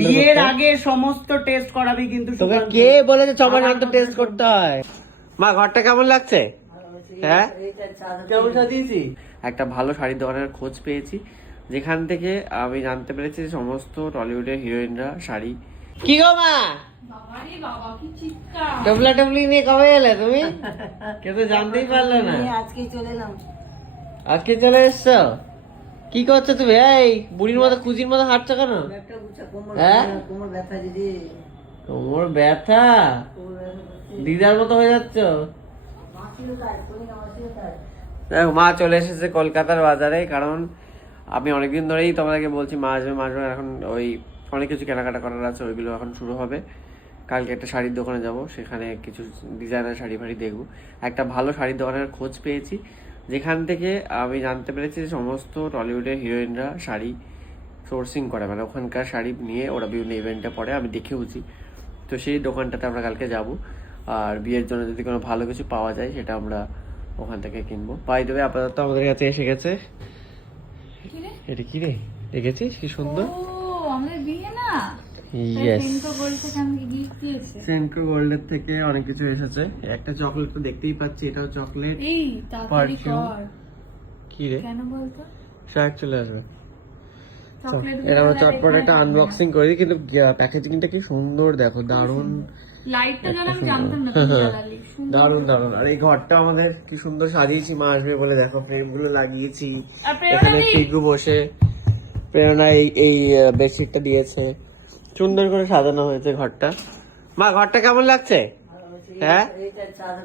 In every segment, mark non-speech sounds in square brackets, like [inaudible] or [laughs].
বিয়ের আগে সমস্ত টেস্ট করাবি কিন্তু তোকে কে বলেছে ছ মাস অন্তর টেস্ট করতে হয়? মা ঘরটা কেমন লাগছে? হ্যাঁ? কেমন সাজিয়েছি? একটা ভালো শাড়ির দোকানের খোঁজ পেয়েছি। যেখান থেকে আমি জানতে পেরেছি যে সমস্ত টলিউডের হিরোইনরা শাড়ি কি গো মা? বাবারে বাবা কি চিৎকার। টপলা টপলি নিয়ে কবে এলে তুমি? কেউ তো জানতেই পারলে না। আজকে চলে এলাম। আজকে চলে এসছো? কি করছ তুমি? এই বুড়ির মতো কুজির মতো হাঁটছো কেন? হ্যাঁ? কোমর ব্যথা। দিদার মতো হয়ে যাচ্ছ? দেখো মা চলে এসেছে কলকাতার বাজারে কারণ আমি অনেকদিন ধরেই তোমাদেরকে বলছি মা আসবে মা আসবে এখন ওই অনেক কিছু কেনাকাটা করার আছে ওইগুলো এখন শুরু হবে। কালকে একটা শাড়ির দোকানে যাব সেখানে কিছু ডিজাইনার শাড়ি ফাড়ি দেখব। একটা ভালো শাড়ির দোকানের খোঁজ পেয়েছি। যেখান থেকে আমি জানতে পেরেছি যে সমস্ত টলিউডের হিরোইনরা শাড়ি সোর্সিং করে। মানে ওখানকার শাড়ি নিয়ে ওরা বিভিন্ন ইভেন্টে পড়ে আমি দেখেওছি। তো সেই দোকানটাতে আমরা কালকে যাব। আর বিয়ের জন্য যদি কোনো ভালো কিছু পাওয়া যায় সেটা আমরা ওখান থেকে কিনবো। পাই দেবে আপাতত আমাদের কাছে এসে গেছে। এটা কি রে? দেখেছিস কি সুন্দর? আমাদের বিয়ে না? গোল্ডের থেকে অনেক কিছু এসেছে। একটা চকলেট তো দেখতেই পাচ্ছি এটাও চকলেট কি রে? কেন বলতো? শাক চলে আসবে। এটা আমরা চটপট একটা আনবক্সিং করি কিন্তু প্যাকেজিংটা কি সুন্দর দেখো দারুণ। লাইটটা জ্বালা আমি জানতাম না তুমি জ্বালালি। [laughs] সুন্দর। দারুণ দারুণ। আর এই ঘরটা আমাদের কি সুন্দর সাজিয়েছি মা আসবে বলে দেখো ফ্রেমগুলো লাগিয়েছি এখানে। বসে। প্রেরণা এই এই বেডশিটটা দিয়েছে। সুন্দর করে সাজানো হয়েছে ঘরটা। মা ঘরটা কেমন লাগছে? হ্যাঁ?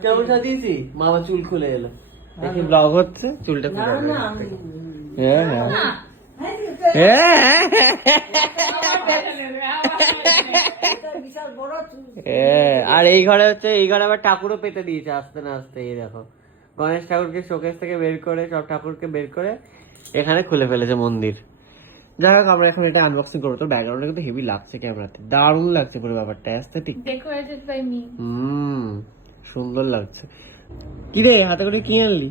কেমন সাজিয়েছি? মামা চুল খুলে এলো। দেখি ব্লগ হচ্ছে চুলটা খুলে। হ্যাঁ হ্যাঁ। হ্যাঁ, চুল হ্যাঁ, আর এই ঘরে হচ্ছে এই ঘরে আবার ঠাকুরও পেতে দিয়েছে আস্তে না আস্তে এই দেখো। গণেশ ঠাকুরকে শোকেস থেকে বের করে সব ঠাকুরকে বের করে এখানে খুলে ফেলেছে মন্দির। যাই হোক আমরা এখন এটা আনবক্সিং করব। তো ব্যাকগ্রাউন্ডে কিন্তু হেভি লাগছে ক্যামেরাতে দারুণ লাগছে পুরো ব্যাপারটা অ্যাস্থেটিক. হুম সুন্দর লাগছে। কি রে হাতে করে কি আনলি?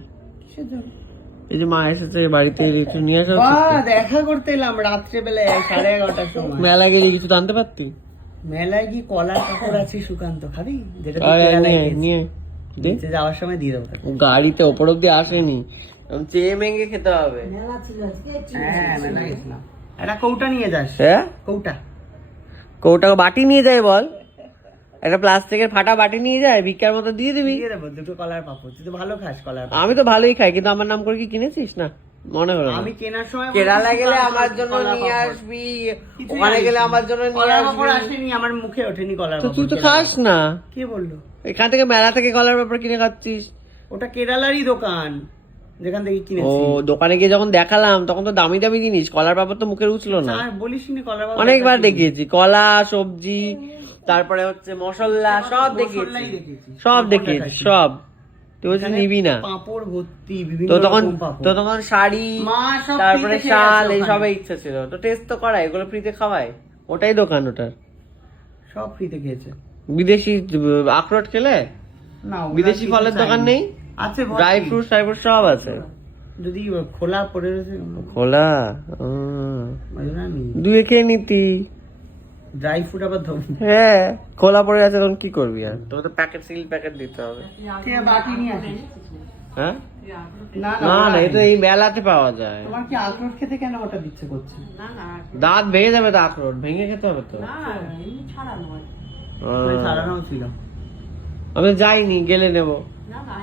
এই যে মা এসেছে বাড়িতে একটু নিয়ে আসা দেখা করতে এলাম রাত্রেবেলায় সাড়ে এগারোটার সময়। মেলা গেলে কিছু তো আনতে পারতি? মেলায় কি কলার কাপড় আছে সুকান্ত খাবি? যেটা নিয়ে যাওয়ার সময় দিয়ে দেবো গাড়িতে ওপর অব্দি আসেনি। চেয়ে মেঙ্গে খেতে হবে। মেলা ছিল আজকে হ্যাঁ মেলায় গেছিলাম। একটা কৌটা নিয়ে যাস। হ্যাঁ কৌটা। কৌটা বাটি নিয়ে যায় বল। একটা প্লাস্টিকের ফাটা বাটি নিয়ে যায় ভিক্ষার মতো দিয়ে দিবি। দিয়ে দেবো দুটো কলার পাপড়। তুই তো ভালো খাস কলার আমি তো ভালোই খাই কিন্তু আমার নাম করে কি কিনেছিস? না মনে হলো আমি কেনার সময় কেরালা গেলে আমার জন্য নিয়ে আসবি ওখানে গেলে আমার জন্য নিয়ে কলার পাপড় আসেনি আমার মুখে ওঠেনি কলার তো তুই তো খাস না। কে বলল? এখান থেকে মেলা থেকে কলার পাপড় কিনে খাচ্ছিস। ওটা কেরালারই দোকান। যেখান থেকে ও দোকানে গিয়ে যখন দেখালাম তখন তো দামি দামি জিনিস কলার ব্যাপার তো মুখে উঠল না। আর বলিস নি কলার অনেকবার দেখিয়েছি কলা সবজি তারপরে হচ্ছে মশলা সব দেখিয়েছি। সব দেখিয়েছি সব। তুই বলছিস নিবি না। পাঁপড় ভর্তি বিভিন্ন তো তখন তো তখন শাড়ি তারপরে শাল এই সবে ইচ্ছা ছিল। তো টেস্ট তো করায় এগুলো ফ্রিতে খাওয়ায়? ওটাই দোকান ওটার। সব ফ্রিতে খেয়েছে। বিদেশি আখরোট খেলে? না বিদেশি ফলের দোকান নেই? আছে ড্রাই ফ্রুট ট্রাই ফ্রুট সব আছে। যদি খোলা পড়ে রয়েছে খোলা? দুয়ে খেয়ে নিতি ড্রাই ফ্রুট আবার ধর হ্যাঁ খোলা পড়ে আছে তখন কি করবি আর? তোকে তো প্যাকেট সিল প্যাকেট দিতে হবে। আছে, নিয়ে আসিস। হ্যাঁ? না না এই মেলাতে পাওয়া যায়। তোমার কি আখরোট খেতে কেন ওটা দিচ্ছে করছে? দাঁত ভেঙে যাবে তো আখরোট ভেঙে খেতে হবে তো। ছিল। আমি যাইনি গেলে নেব। না না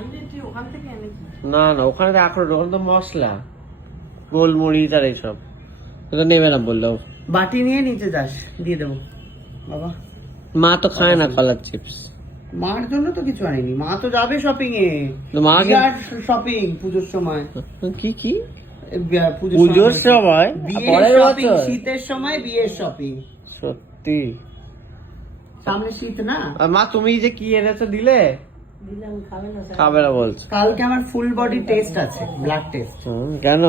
ওখানে তো আখরোট ওখানে তো মশলা গোলমরিচ আর এইসব। নেবে না বলল। বাটি নিয়ে নিচে যাস দিয়ে দেবো। বাবা। মা তো খায় না কলার চিপস। মার জন্য তো কিছু আনিনি মা তো যাবে শপিং এ। মা শপিং পুজোর সময়। কি কি? পুজোর পুজোর সময়। বিয়ের শপিং শীতের সময় বিয়ের শপিং সত্যি। সামনে শীত না? আর মা তুমি যে কি এনেছো দিলে? খাবে না বলছো। কালকে আমার ফুল বডি টেস্ট আছে ব্লাড টেস্ট কেন?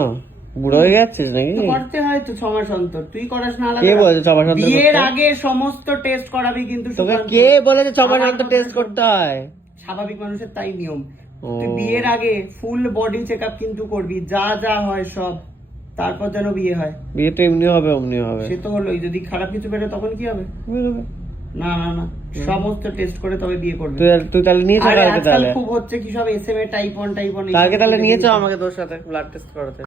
বুড়ো হয়ে যাচ্ছিস নাকি? করতে হয় তো ছ মাস অন্তর। তুই করাস না কে বলেছে ছ মাস অন্তর বিয়ের আগে সমস্ত টেস্ট করাবি কিন্তু তোকে কে বলেছে ছবার অন্তর টেস্ট করতে হয়? স্বাভাবিক মানুষের তাই নিয়ম। তুই বিয়ের আগে ফুল বডি চেক আপ কিন্তু করবি যা যা হয় সব। তারপর যেন বিয়ে হয়। বিয়ে তো এমনি হবে অমনি হবে। সে তো হলোই যদি খারাপ কিছু বেরো তখন কি হবে? বেরোবে। না না না। সমস্ত টেস্ট করে তবে বিয়ে করবে। তুই তুই তাহলে নিয়ে চল তাহলে? খুব হচ্ছে কি সব এসএমএ টাইপ 1 টাইপ 1 কালকে তাহলে নিয়েছো আমাকে তোর সাথে ব্লাড টেস্ট করাতে।